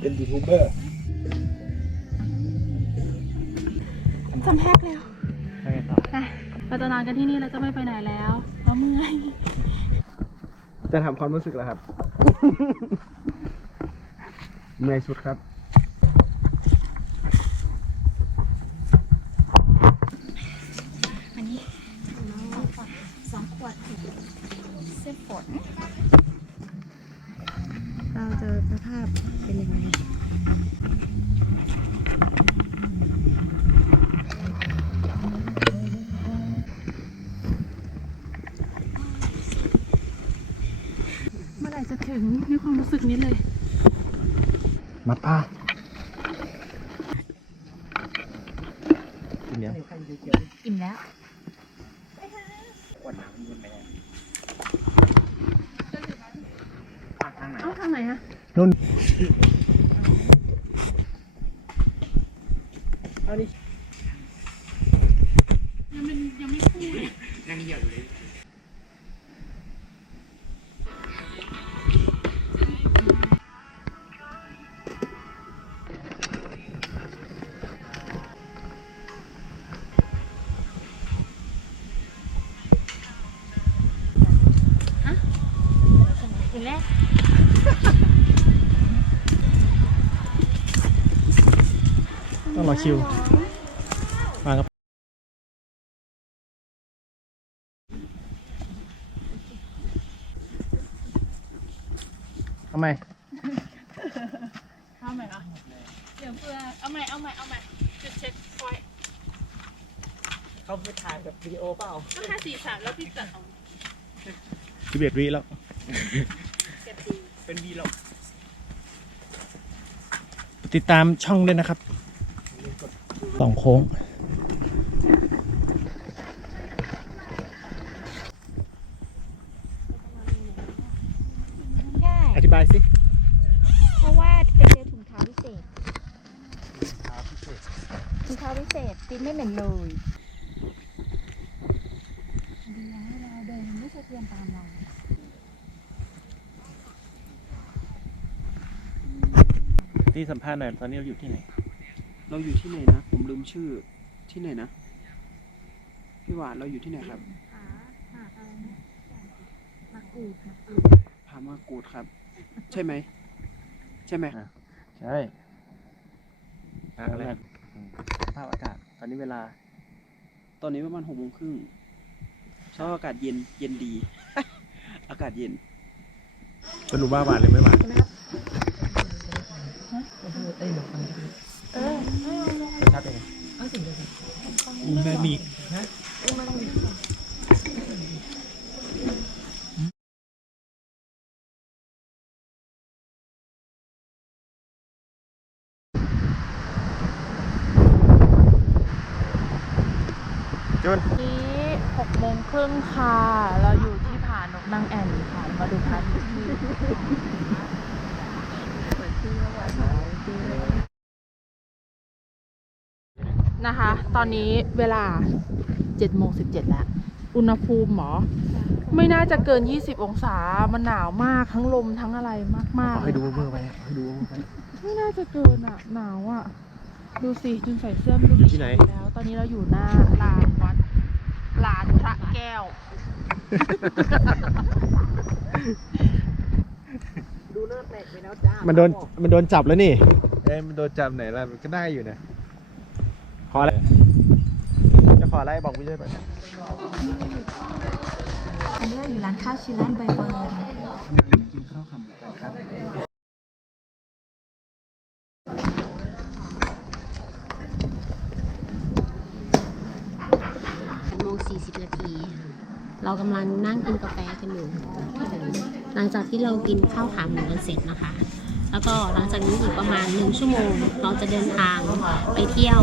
เป็นยูทูบเบอร์จำแพกแล้วใช่ครับอะเราจะนอนกันที่นี่เราจะไม่ไปไหนแล้วเพราะเมื่อยจะถามความรู้สึกแล้วครับ เมื่อยสุดครับ ในความรู้สึกนี้เลยมาป้ากินเนี้ยอิ่มแล้วเอ้าทางไหนอะนุ่นยังเป็นยังไม่คู่เลยอิ่ม แล้วต้องรอคิว มาครับทำไมเอาใหม่เหรอเดี๋ยวเพื่อเอาใหม่เอาใหม่เอาใหม่จุดเช็คพอยต์เขาไปถ่ายแบบวิดีโอเปล่าก็ห้าสี่สามแล้วพี่ตัดออกสิบเอ็ดวิแล้ว เก็บดีเป็นวีหรอกติดตามช่องด้วยนะครับสองโค้ง ใช่อธิบายสิเพราะว่าเป็นเจอถุงเท้าพิเศษถุงเท้าพิเศษตินไม่เหม็นเลยดีนะเราเดินไม่สะเทือนตามเรา ที่สัมภาษณ์หน่อยตอนนี้เราอยู่ที่ไหน เราอยู่ที่ไหนนะ ผมลืมชื่อที่ไหนนะ พี่หวานเราอยู่ที่ไหนครับหาหาอะไรนะหากูดหากูดพามากูดครับ ใช่ไหม ใช่ไหมอะ ใช่อะไรสภาพอากาศ ตอนนี้เวลา ตอนนี้ประมาณหกโมงครึ่งเช้าอากาศเย็น เย็นดี อากาศเย็น สรุปว่าหวานหรือไม่หวาน เออรสชาติเป็นไงอูมามิจุนนี้หกโมงครึ่งค่ะ เราอยู่ที่ผานกนางแอ่นค่ะ มาดูพระอาทิตย์ที่ นะคะ ตอนนี้เวลา7โมง17แล้ว อุณหภูมิหมอ ไม่น่าจะเกิน 20 องศา มันหนาวมาก ทั้งลมทั้งอะไรมากเอาๆให้ดูเบอร์ไปเอาให้ดูเบอร์ไป ไม่น่าจะเกินอะ หนาวอะ ดูสิจุนใส่เสื้อไม่รู้อยู่ที่ไหน กี่แล้ว ตอนนี้เราอยู่หน้าลานวัดลานพระแก้วดูหน้า แตกไปแล้วจ้ามันโดนมันโดนจับแล้วนี่ เอ้ยมันโดนจับไหนล่ะมันก็ได้อยู่นะขออะไร จะขออะไรบอกพี่ช่วยไปอันนี้เราอยู่ร้านข้าวชิลานใบเฟิร์นกินข้าวขำครับ8โมง40นาที เรากำลังนั่งกินกาแฟกันอยู่ หลังจากที่เรากินข้าวขาหมูกันเสร็จนะคะ แล้วก็หลังจากนี้อีกประมาณหนึ่งชั่วโมง เราจะเดินทางไปเที่ยว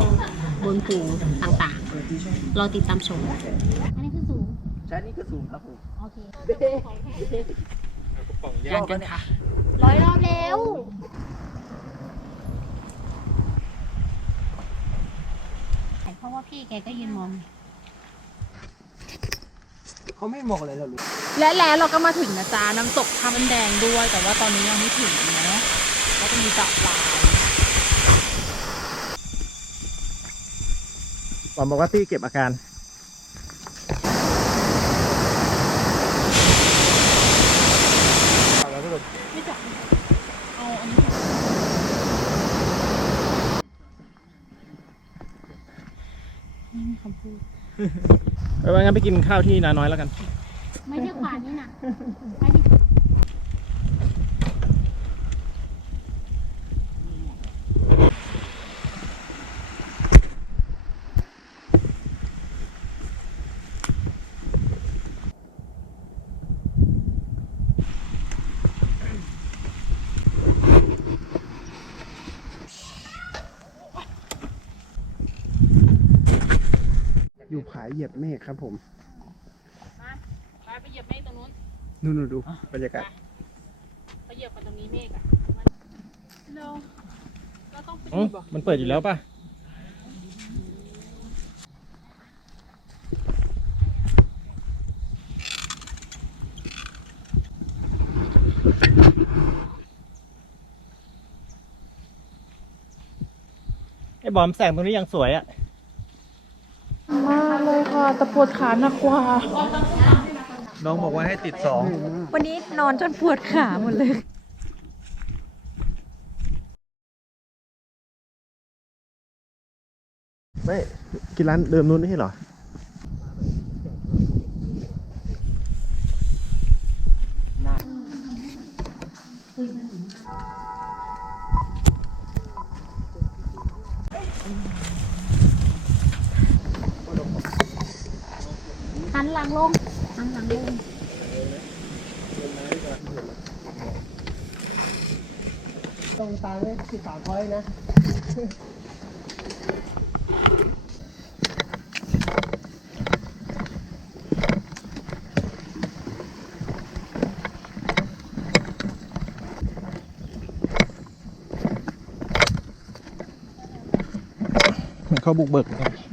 บนภูต่างๆ รอติดตามชม อันนี้คือสูงใช่นี่ก็สูงครับผม โอเคยังกันค่ะร้อยรอบแล้วเพราะว่าพี่แกก็ยืนมอง เขาไม่บอกอะไรเราเลยและแล้วเราก็มาถึงนะจ๊ะน้ำตกท่าบันแดงด้วย แต่ว่าตอนนี้ยังไม่ถึงนะแล้วก็มีสระปลาบอมบอกว่าตี้เก็บอาการไม่จับเอาอันนี้ไม่มีคำพูด ไปว่างั้นไปกินข้าวที่นาน้อยแล้วกัน ไม่ใช่ขวานนี่นะไปดิ อยู่ผายเหยียบเมฆครับผมมาไปไปเหยียบเมฆตรงนู้นนู่นๆดูบรรยากาศไปเหยียบกันตรงนี้เมฆอะเร็วเราต้องไปเหอ๋อยียบเหรอมันเปิดอยู่แล้วป่ะ ไอ้บอมแสงตรงนี้ยังสวยอะมาเลยค่ะ แต่ปวดขาหนักกว่า น้องบอกว่าให้ติดสองวันนี้นอนจนปวดขาหมดเลยไม่กินร้านเดิมนู้นไม่ใช่เหรอ หันหลังลงหันหลังลงตรงตาเลยสิสามพอยนะเขาบุกเบิกเหมือนกัน